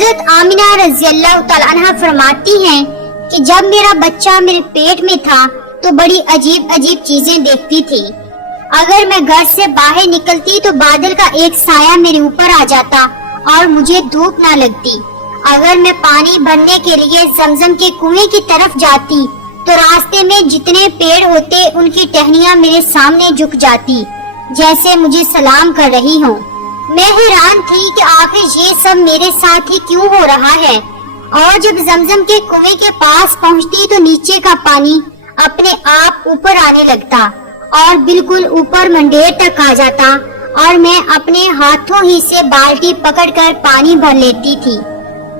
حضرت آمینہ رضی اللہ تعالیٰ عنہ فرماتی ہیں کہ جب میرا بچہ میرے پیٹ میں تھا تو بڑی عجیب عجیب چیزیں دیکھتی تھی۔ اگر میں گھر سے باہر نکلتی تو بادل کا ایک سایہ میرے اوپر آ جاتا اور مجھے دھوپ نہ لگتی۔ اگر میں پانی بھرنے کے لیے زمزم کے کنویں کی طرف جاتی تو راستے میں جتنے پیڑ ہوتے ان کی ٹہنیاں میرے سامنے جھک جاتی جیسے مجھے سلام کر رہی ہوں۔ میں حیران تھی کہ آخر یہ سب میرے ساتھ ہی کیوں ہو رہا ہے، اور جب زمزم کے کنویں کے پاس پہنچتی تو نیچے کا پانی اپنے آپ اوپر آنے لگتا اور بالکل اوپر منڈیر تک آ جاتا اور میں اپنے ہاتھوں ہی سے بالٹی پکڑ کر پانی بھر لیتی تھی۔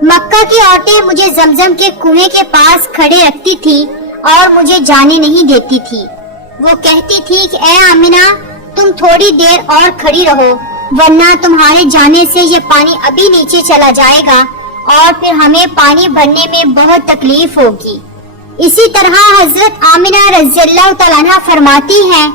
مکہ کی عورتیں مجھے زمزم کے کنویں کے پاس کھڑے رکھتی تھی اور مجھے جانے نہیں دیتی تھی۔ وہ کہتی تھی کہ اے آمینہ تم تھوڑی دیر اور کھڑی رہو، ورنہ تمہارے جانے سے یہ پانی ابھی نیچے چلا جائے گا اور پھر ہمیں پانی بھرنے میں بہت تکلیف ہوگی۔ اسی طرح حضرت آمینہ رضی اللہ تعالیٰ عنہ فرماتی ہیں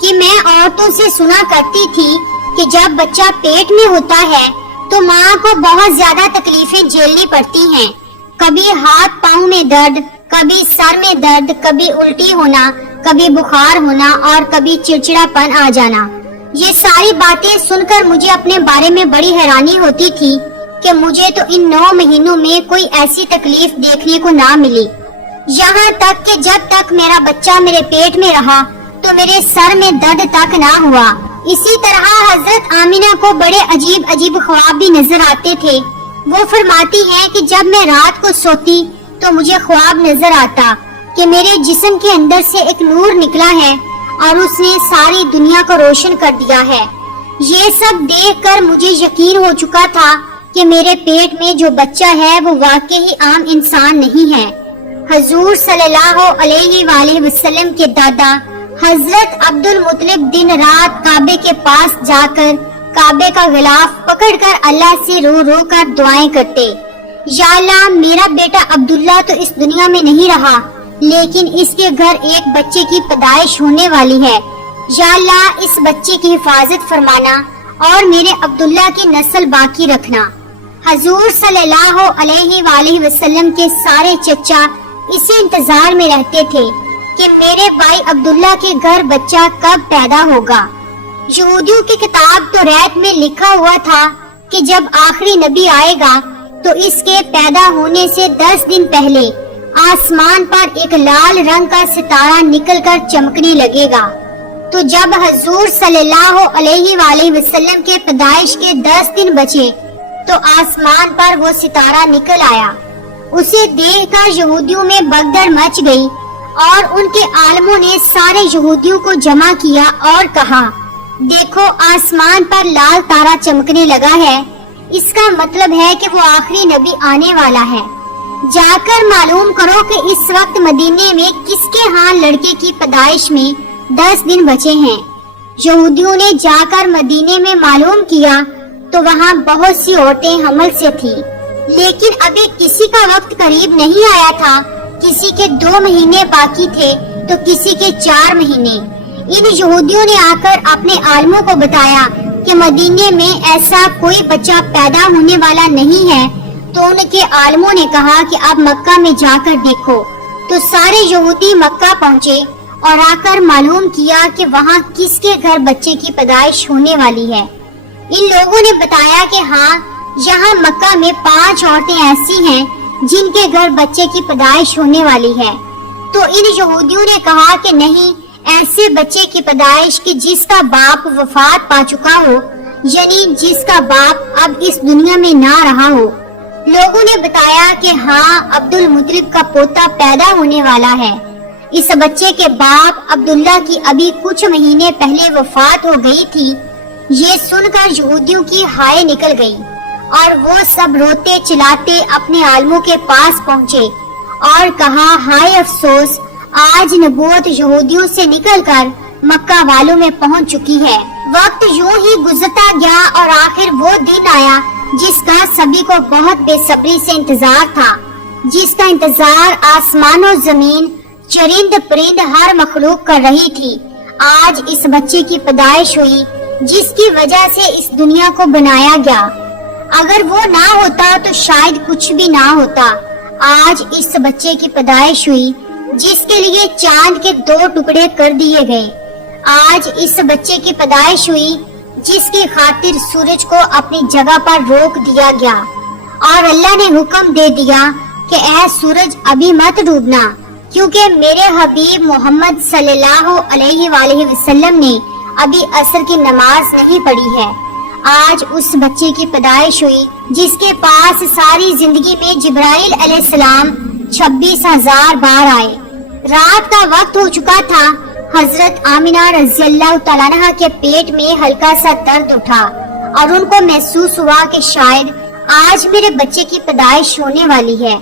کہ میں عورتوں سے سنا کرتی تھی کہ جب بچہ پیٹ میں ہوتا ہے تو ماں کو بہت زیادہ تکلیفیں جھیلنی پڑتی ہیں، کبھی ہاتھ پاؤں میں درد، کبھی سر میں درد، کبھی الٹی ہونا، کبھی بخار ہونا اور کبھی چڑچڑا پن آ جانا۔ یہ ساری باتیں سن کر مجھے اپنے بارے میں بڑی حیرانی ہوتی تھی کہ مجھے تو ان 9 مہینوں میں کوئی ایسی تکلیف دیکھنے کو نہ ملی، یہاں تک کہ جب تک میرا بچہ میرے پیٹ میں رہا تو میرے سر میں درد تک نہ ہوا۔ اسی طرح حضرت آمینہ کو بڑے عجیب عجیب خواب بھی نظر آتے تھے۔ وہ فرماتی ہیں کہ جب میں رات کو سوتی تو مجھے خواب نظر آتا کہ میرے جسم کے اندر سے ایک نور نکلا ہے اور اس نے ساری دنیا کو روشن کر دیا ہے۔ یہ سب دیکھ کر مجھے یقین ہو چکا تھا کہ میرے پیٹ میں جو بچہ ہے وہ واقعی عام انسان نہیں ہے۔ حضور صلی اللہ علیہ وآلہ وسلم کے دادا حضرت عبد المطلب دن رات کعبے کے پاس جا کر کعبے کا غلاف پکڑ کر اللہ سے رو رو کر دعائیں کرتے، یا اللہ میرا بیٹا عبداللہ تو اس دنیا میں نہیں رہا لیکن اس کے گھر ایک بچے کی پیدائش ہونے والی ہے، یا اللہ اس بچے کی حفاظت فرمانا اور میرے عبداللہ کی نسل باقی رکھنا۔ حضور صلی اللہ علیہ وآلہ وسلم کے سارے چچا اسی انتظار میں رہتے تھے کہ میرے بھائی عبداللہ کے گھر بچہ کب پیدا ہوگا۔ یہودیوں کی کتاب توریت میں لکھا ہوا تھا کہ جب آخری نبی آئے گا تو اس کے پیدا ہونے سے 10 دن پہلے آسمان پر ایک لال رنگ کا ستارہ نکل کر چمکنے لگے گا۔ تو جب حضور صلی اللہ علیہ وآلہ وسلم کے پیدائش کے 10 دن بچے تو آسمان پر وہ ستارہ نکل آیا۔ اسے دیکھ کر یہودیوں میں بھگدڑ مچ گئی اور ان کے عالموں نے سارے یہودیوں کو جمع کیا اور کہا، دیکھو آسمان پر لال تارا چمکنے لگا ہے، اس کا مطلب ہے کہ وہ آخری نبی آنے والا ہے۔ جا کر معلوم کرو کہ اس وقت مدینے میں کس کے ہاں لڑکے کی پیدائش میں 10 دن بچے ہیں۔ یہودیوں نے جا کر مدینے میں معلوم کیا تو وہاں بہت سی عورتیں حمل سے تھی، لیکن ابھی کسی کا وقت قریب نہیں آیا تھا، کسی کے 2 مہینے باقی تھے تو کسی کے 4 مہینے۔ ان یہودیوں نے آ کر اپنے عالموں کو بتایا کہ مدینے میں ایسا کوئی بچہ پیدا ہونے والا نہیں ہے، تو ان کے عالموں نے کہا کہ اب مکہ میں جا کر دیکھو۔ تو سارے یہودی مکہ پہنچے اور آ کر معلوم کیا کہ وہاں کس کے گھر بچے کی پیدائش ہونے والی ہے۔ ان لوگوں نے بتایا کہ ہاں یہاں مکہ میں 5 عورتیں ایسی ہیں جن کے گھر بچے کی پیدائش ہونے والی ہے۔ تو ان یہودیوں نے کہا کہ نہیں، ایسے بچے کی پیدائش کہ جس کا باپ وفات پا چکا ہو، یعنی جس کا باپ اب اس دنیا میں نہ رہا ہو۔ لوگوں نے بتایا کہ ہاں عبد المطلب کا پوتا پیدا ہونے والا ہے۔ اس بچے کے باپ عبداللہ کی ابھی کچھ مہینے پہلے وفات ہو گئی تھی۔ یہ سن کر یہودیوں کی ہائے نکل گئی اور وہ سب روتے چلاتے اپنے عالموں کے پاس پہنچے اور کہا، ہائے افسوس، آج نبوت یہودیوں سے نکل کر مکہ والوں میں پہنچ چکی ہے۔ وقت یوں ہی گزرتا گیا اور آخر وہ دن آیا جس کا سبھی کو بہت بے صبری سے انتظار تھا، جس کا انتظار آسمان و زمین، چرند پرند ہر مخلوق کر رہی تھی۔ آج اس بچے کی پیدائش ہوئی جس کی وجہ سے اس دنیا کو بنایا گیا۔ اگر وہ نہ ہوتا تو شاید کچھ بھی نہ ہوتا۔ آج اس بچے کی پیدائش ہوئی جس کے لیے چاند کے 2 ٹکڑے کر دیے گئے۔ آج اس بچے کی پیدائش ہوئی جس کی خاطر سورج کو اپنی جگہ پر روک دیا گیا اور اللہ نے حکم دے دیا کہ اے سورج ابھی مت ڈوبنا، کیونکہ میرے حبیب محمد صلی اللہ علیہ وآلہ وسلم نے ابھی عصر کی نماز نہیں پڑھی ہے۔ آج اس بچے کی پیدائش ہوئی جس کے پاس ساری زندگی میں جبرائیل علیہ السلام 26,000 بار آئے۔ رات کا وقت ہو چکا تھا۔ حضرت آمینہ رضی اللہ تعالیٰ عنہا کے پیٹ میں ہلکا سا درد اٹھا اور ان کو محسوس ہوا کہ شاید آج میرے بچے کی پیدائش ہونے والی ہے،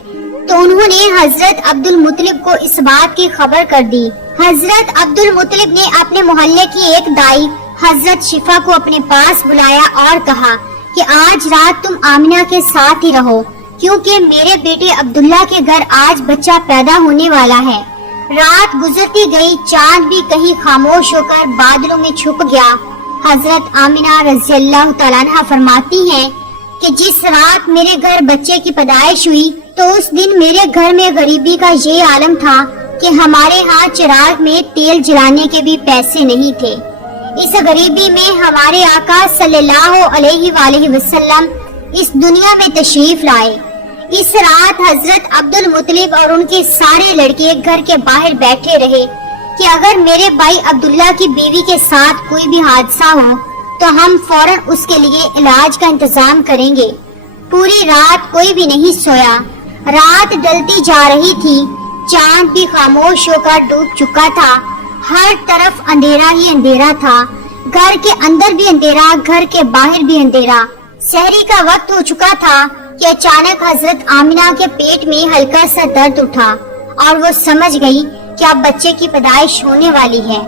تو انہوں نے حضرت عبد المطلب کو اس بات کی خبر کر دی۔ حضرت عبد المطلب نے اپنے محلے کی ایک دائی حضرت شفا کو اپنے پاس بلایا اور کہا کہ آج رات تم آمینہ کے ساتھ ہی رہو، کیونکہ میرے بیٹے عبداللہ کے گھر آج بچہ پیدا ہونے والا ہے۔ رات گزرتی گئی، چاند بھی کہیں خاموش ہو کر بادلوں میں چھپ گیا۔ حضرت آمینہ رضی اللہ تعالیٰ عنہا فرماتی ہیں کہ جس رات میرے گھر بچے کی پیدائش ہوئی تو اس دن میرے گھر میں غریبی کا یہ عالم تھا کہ ہمارے ہاں چراغ میں تیل جلانے کے بھی پیسے نہیں تھے۔ اس غریبی میں ہمارے آقا صلی اللہ علیہ وآلہ وسلم اس دنیا میں تشریف لائے۔ اس رات حضرت عبد المطلب اور ان کے سارے لڑکے گھر کے باہر بیٹھے رہے کہ اگر میرے بھائی عبداللہ کی بیوی کے ساتھ کوئی بھی حادثہ ہو تو ہم فوراً اس کے لیے علاج کا انتظام کریں گے۔ پوری رات کوئی بھی نہیں سویا۔ رات ڈلتی جا رہی تھی، چاند بھی خاموش ہو کر ڈوب چکا تھا، ہر طرف اندھیرا ہی اندھیرا تھا، گھر کے اندر بھی اندھیرا، گھر کے باہر بھی اندھیرا۔ سحری کا وقت ہو چکا تھا کہ اچانک حضرت آمینہ کے پیٹ میں ہلکا سا درد اٹھا اور وہ سمجھ گئی کہ اب بچے کی پیدائش ہونے والی ہے۔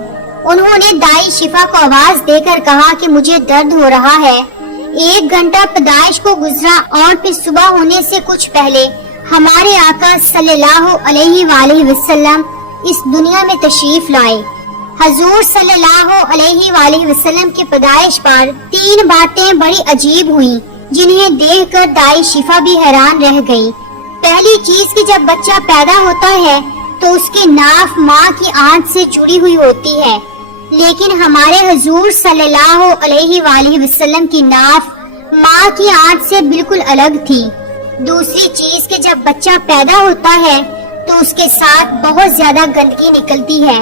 انہوں نے دائی شفا کو آواز دے کر کہا کہ مجھے درد ہو رہا ہے۔ 1 گھنٹہ پیدائش کو گزرا اور پھر صبح ہونے سے کچھ پہلے ہمارے آقا صلی اللہ علیہ وآلہ وسلم اس دنیا میں تشریف لائے۔ حضور صلی اللہ علیہ وآلہ وسلم کی پیدائش پر 3 باتیں بڑی عجیب ہوئیں جنہیں دیکھ کر دائی شفا بھی حیران رہ گئی۔ پہلی چیز کہ جب بچہ پیدا ہوتا ہے تو اس کی ناف ماں کی آنت سے جڑی ہوئی ہوتی ہے، لیکن ہمارے حضور صلی اللہ علیہ وآلہ وسلم کی ناف ماں کی آنت سے بالکل الگ تھی۔ دوسری چیز کہ جب بچہ پیدا ہوتا ہے تو اس کے ساتھ بہت زیادہ گندگی نکلتی ہے،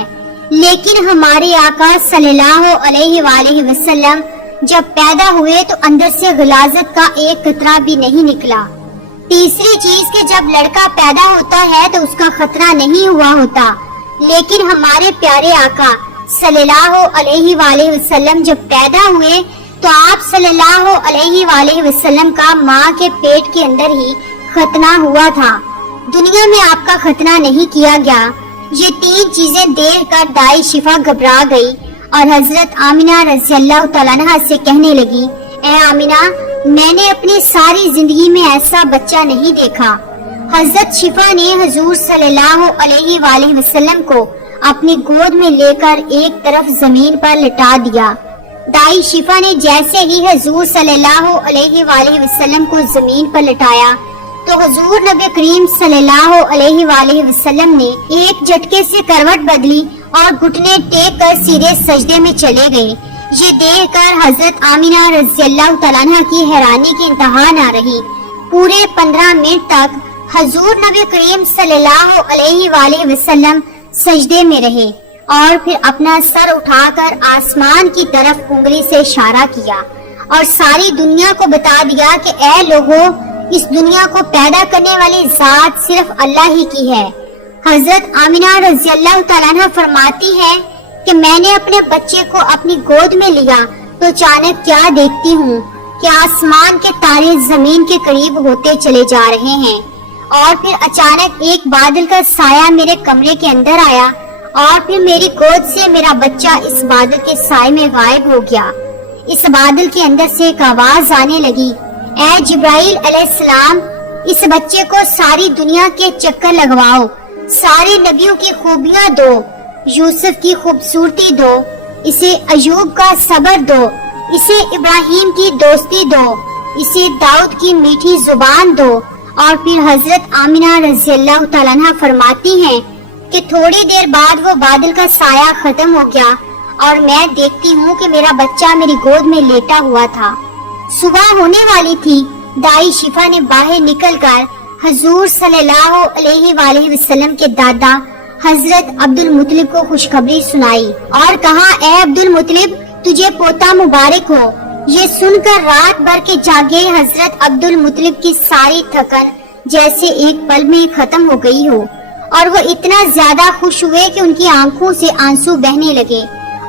لیکن ہمارے آقا صلی اللہ علیہ وآلہ وسلم جب پیدا ہوئے تو اندر سے غلاظت کا ایک قطرہ بھی نہیں نکلا۔ تیسری چیز کہ جب لڑکا پیدا ہوتا ہے تو اس کا خطرہ نہیں ہوا ہوتا، لیکن ہمارے پیارے آقا صلی اللہ علیہ وآلہ وسلم جب پیدا ہوئے تو آپ صلی اللہ علیہ وآلہ وسلم کا ماں کے پیٹ کے اندر ہی ختنہ ہوا تھا، دنیا میں آپ کا ختنہ نہیں کیا گیا۔ یہ 3 چیزیں دیکھ کر دائی شفا گھبرا گئی اور حضرت آمینہ رضی اللہ تعالیٰ عنہا سے کہنے لگی، اے آمینہ، میں نے اپنی ساری زندگی میں ایسا بچہ نہیں دیکھا۔ حضرت شفا نے حضور صلی اللہ علیہ وآلہ وسلم کو اپنی گود میں لے کر ایک طرف زمین پر لٹا دیا۔ دائی شفا نے جیسے ہی حضور صلی اللہ علیہ وآلہ وسلم کو زمین پر لٹایا تو حضور نبی کریم صلی اللہ علیہ وآلہ وسلم نے ایک جھٹکے سے کروٹ بدلی اور گھٹنے ٹیک کر سیدھے سجدے میں چلے گئے۔ یہ دیکھ کر حضرت آمینہ رضی اللہ تعالیٰ عنہ کی حیرانی کی انتہا نہ رہی۔ پورے 15 منٹ تک حضور نبی کریم صلی اللہ علیہ وآلہ وسلم سجدے میں رہے اور پھر اپنا سر اٹھا کر آسمان کی طرف انگلی سے اشارہ کیا اور ساری دنیا کو بتا دیا کہ اے لوگوں، اس دنیا کو پیدا کرنے والی ذات صرف اللہ ہی کی ہے۔ حضرت آمینہ رضی اللہ تعالیٰ عنہ فرماتی ہے کہ میں نے اپنے بچے کو اپنی گود میں لیا تو اچانک کیا دیکھتی ہوں کہ آسمان کے تارے زمین کے قریب ہوتے چلے جا رہے ہیں، اور پھر اچانک ایک بادل کا سایہ میرے کمرے کے اندر آیا اور پھر میری گود سے میرا بچہ اس بادل کے سائے میں غائب ہو گیا۔ اس بادل کے اندر سے ایک آواز آنے لگی، اے جبرائیل علیہ السلام، اس بچے کو ساری دنیا کے چکر لگواؤ، سارے نبیوں کی خوبیاں دو، یوسف کی خوبصورتی دو، اسے ایوب کا صبر دو، اسے ابراہیم کی دوستی دو، اسے داؤد کی میٹھی زبان دو۔ اور پھر حضرت آمینہ رضی اللہ تعالیٰ عنہ فرماتی ہیں کہ تھوڑی دیر بعد وہ بادل کا سایہ ختم ہو گیا اور میں دیکھتی ہوں کہ میرا بچہ میری گود میں لیٹا ہوا تھا۔ صبح ہونے والی تھی۔ دائی شفا نے باہر نکل کر حضور صلی اللہ علیہ وآلہ وسلم کے دادا حضرت عبد المطلب کو خوشخبری سنائی اور کہا، اے عبد المطلب، تجھے پوتا مبارک ہو۔ یہ سن کر رات بھر کے جاگے حضرت عبد المطلب کی ساری تھکن جیسے ایک پل میں ختم ہو گئی ہو، اور وہ اتنا زیادہ خوش ہوئے کہ ان کی آنکھوں سے آنسو بہنے لگے،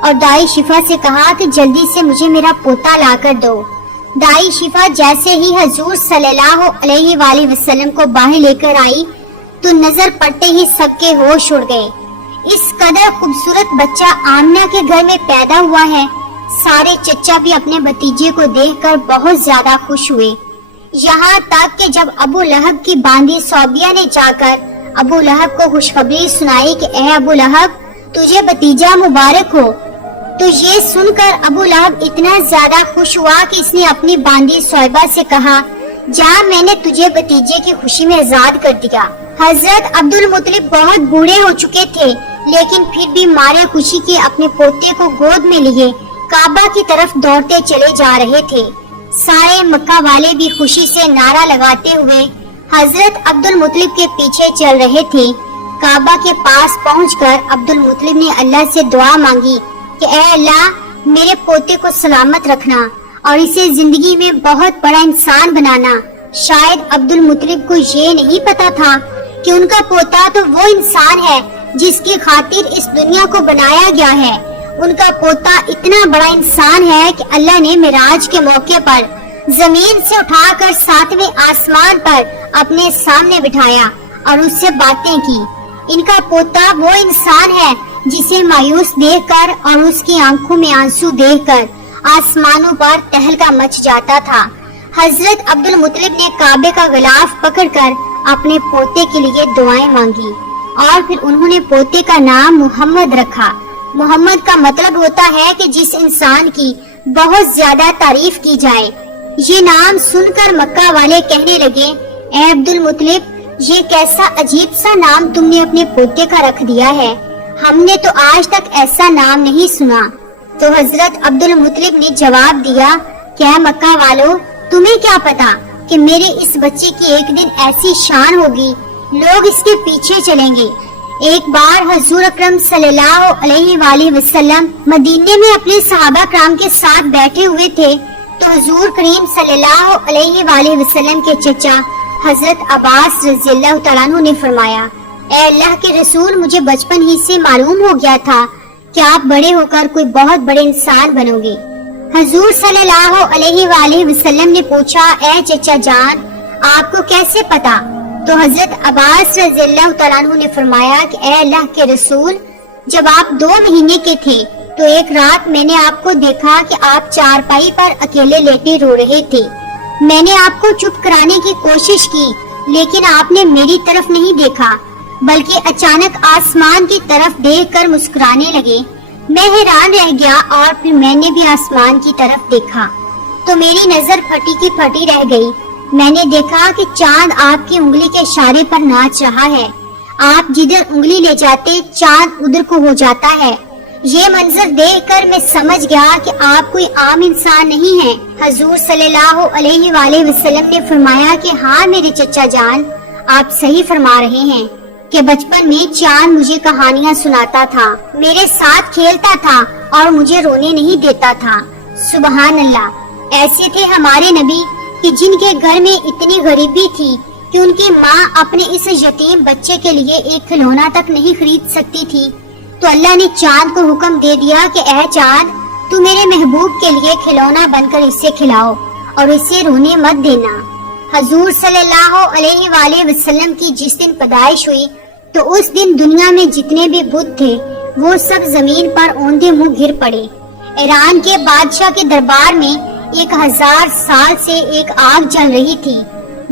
اور دائی شفا سے کہا کہ جلدی سے مجھے میرا پوتا لا کر دو۔ دائی شفا جیسے ہی حضور صلی اللہ علیہ وآلہ وسلم کو باہر لے کر آئی تو نظر پڑتے ہی سب کے ہوش اڑ گئے۔ اس قدر خوبصورت بچہ آمنہ کے گھر میں پیدا ہوا ہے۔ سارے چچا بھی اپنے بھتیجے کو دیکھ کر بہت زیادہ خوش ہوئے، یہاں تک کہ جب ابو لہب کی باندی صوبیہ نے جا کر ابو لہب کو خوشخبری سنائی کہ اے ابو لہب، تجھے بھتیجا مبارک ہو، تو یہ سن کر ابو لہب اتنا زیادہ خوش ہوا کہ اس نے اپنی باندی صوبہ سے کہا، جا، میں نے تجھے بھتیجے کی خوشی میں آزاد کر دیا۔ حضرت عبد المطلب بہت بوڑھے ہو چکے تھے، لیکن پھر بھی مارے خوشی کے اپنے پوتے کو گود میں لیے کعبہ کی طرف دوڑتے چلے جا رہے تھے۔ سارے مکہ والے بھی خوشی سے نعرہ لگاتے ہوئے حضرت عبد المطلب کے پیچھے چل رہے تھے۔ کعبہ کے پاس پہنچ کر عبد المطلب نے اللہ سے دعا مانگی کہ اے اللہ، میرے پوتے کو سلامت رکھنا اور اسے زندگی میں بہت بڑا انسان بنانا۔ شاید عبد المطلب کو یہ نہیں پتا تھا کہ ان کا پوتا تو وہ انسان ہے جس کی خاطر اس دنیا کو بنایا گیا ہے۔ ان کا پوتا اتنا بڑا انسان ہے کہ اللہ نے معراج کے موقع پر زمین سے اٹھا کر 7ویں آسمان پر اپنے سامنے بٹھایا اور اس سے باتیں کی۔ ان کا پوتا وہ انسان ہے جسے مایوس دیکھ کر اور اس کی آنکھوں میں آنسو دیکھ کر آسمانوں پر تہلکا مچ جاتا تھا۔ حضرت عبد المطلب نے کعبے کا غلاف پکڑ کر اپنے پوتے کے لیے دعائیں مانگی اور پھر انہوں نے پوتے کا نام محمد رکھا۔ محمد کا مطلب ہوتا ہے کہ جس انسان کی بہت زیادہ تعریف کی جائے۔ یہ نام سن کر مکہ والے کہنے لگے، اے عبد المطلب، یہ کیسا عجیب سا نام تم نے اپنے پوتے کا رکھ دیا ہے، ہم نے تو آج تک ایسا نام نہیں سنا۔ تو حضرت عبد المطلب نے جواب دیا کہ اے مکہ والو، تمہیں کیا پتا کہ میرے اس بچے کی ایک دن ایسی شان ہوگی، لوگ اس کے پیچھے چلیں گے۔ ایک بار حضور اکرم صلی اللہ علیہ وآلہ وسلم مدینے میں اپنے صحابہ کرام کے ساتھ بیٹھے ہوئے تھے تو حضور کریم صلی اللہ علیہ وآلہ وسلم کے چچا حضرت عباس رضی اللہ تعالیٰ عنہ نے فرمایا، اے اللہ کے رسول، مجھے بچپن ہی سے معلوم ہو گیا تھا کہ آپ بڑے ہو کر کوئی بہت بڑے انسان بنو گے۔ حضور صلی اللہ علیہ وآلہ وسلم نے پوچھا، اے چچا جان، آپ کو کیسے پتا؟ تو حضرت عباس رضی اللہ تعالیٰ عنہ نے فرمایا کہ اے اللہ کے رسول، جب آپ 2 مہینے کے تھے تو ایک رات میں نے آپ کو دیکھا کہ آپ چارپائی پر اکیلے لیٹے رو رہے تھے۔ میں نے آپ کو چپ کرانے کی کوشش کی، لیکن آپ نے میری طرف نہیں دیکھا بلکہ اچانک آسمان کی طرف دیکھ کر مسکرانے لگے۔ میں حیران رہ گیا اور پھر میں نے بھی آسمان کی طرف دیکھا تو میری نظر پھٹی کی پھٹی رہ گئی۔ میں نے دیکھا کہ چاند آپ کی انگلی کے اشارے پر ناچ رہا ہے، آپ جدھر انگلی لے جاتے چاند ادھر کو ہو جاتا ہے۔ یہ منظر دیکھ کر میں سمجھ گیا کہ آپ کوئی عام انسان نہیں ہیں۔ حضور صلی اللہ علیہ وآلہ وسلم نے فرمایا کہ ہاں میرے چچا جان، آپ صحیح فرما رہے ہیں کہ بچپن میں چاند مجھے کہانیاں سناتا تھا، میرے ساتھ کھیلتا تھا اور مجھے رونے نہیں دیتا تھا۔ سبحان اللہ، ایسے تھے ہمارے نبی کہ جن کے گھر میں اتنی غریبی تھی کہ ان کی ماں اپنے اس یتیم بچے کے لیے ایک کھلونا تک نہیں خرید سکتی تھی، تو اللہ نے چاند کو حکم دے دیا کہ اے چاند، تو میرے محبوب کے لیے کھلونا بن کر اسے کھلاؤ اور اسے رونے مت دینا۔ حضور صلی اللہ علیہ وآلہ وسلم کی جس دن پیدائش ہوئی تو اس دن دنیا میں جتنے بھی بت تھے وہ سب زمین پر اوندے منہ گر پڑے۔ ایران کے بادشاہ کے دربار میں 1000 سال سے ایک آگ جل رہی تھی،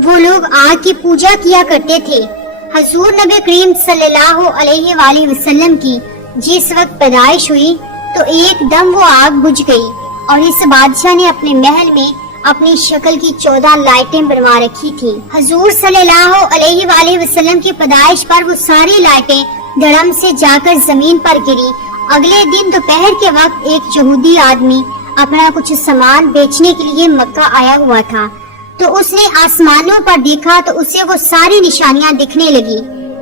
وہ لوگ آگ کی پوجا کیا کرتے تھے۔ حضور نبی کریم صلی اللہ علیہ وآلہ وسلم کی جس وقت پیدائش ہوئی تو ایک دم وہ آگ بجھ گئی اور اس بادشاہ نے اپنے محل میں اپنی شکل کی 14 لائٹیں بنوا رکھی تھی۔ حضور صلی اللہ علیہ وآلہ وسلم کی پیدائش پر وہ ساری لائٹیں دھڑم سے جا کر زمین پر گری۔ اگلے دن دوپہر کے وقت ایک یہودی آدمی اپنا کچھ سامان بیچنے کے لیے مکہ آیا ہوا تھا، تو اس نے آسمانوں پر دیکھا تو اسے وہ ساری نشانیاں دکھنے لگی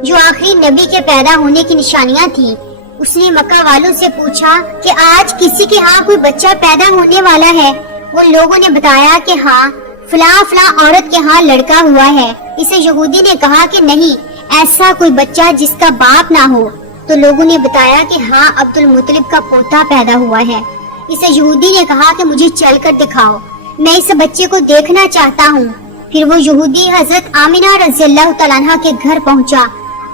جو آخری نبی کے پیدا ہونے کی نشانیاں تھیں۔ اس نے مکہ والوں سے پوچھا کہ آج کسی کے ہاں کوئی بچہ پیدا ہونے والا ہے؟ ان لوگوں نے بتایا کہ ہاں فلاں فلاں عورت کے ہاں لڑکا ہوا ہے۔ اسے یہودی نے کہا کہ نہیں، ایسا کوئی بچہ جس کا باپ نہ ہو۔ تو لوگوں نے بتایا کہ ہاں عبد المطلب کا پوتا پیدا ہوا ہے۔ اسے یہودی نے کہا کہ مجھے چل کر دکھاؤ، میں اس بچے کو دیکھنا چاہتا ہوں۔ پھر وہ یہودی حضرت آمنہ رضی اللہ تعالیٰ عنہ کے گھر پہنچا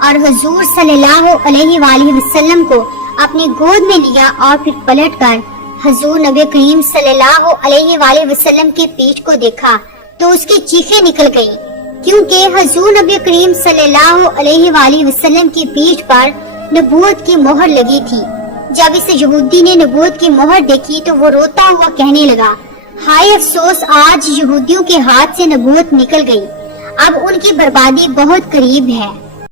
اور حضور صلی اللہ علیہ وآلہ وسلم کو اپنی گود میں لیا، اور پھر پلٹ کر حضور نبی کریم صلی اللہ علیہ وآلہ وسلم کی پیٹھ کو دیکھا تو اس کی چیخیں نکل گئیں، کیونکہ حضور نبی کریم صلی اللہ علیہ وآلہ وسلم کی پیٹھ پر نبوت کی مہر لگی تھی۔ جب اس یہودی نے نبوت کی مہر دیکھی تو وہ روتا ہوا کہنے لگا، ہائے افسوس، آج یہودیوں کے ہاتھ سے نبوت نکل گئی، اب ان کی بربادی بہت قریب ہے۔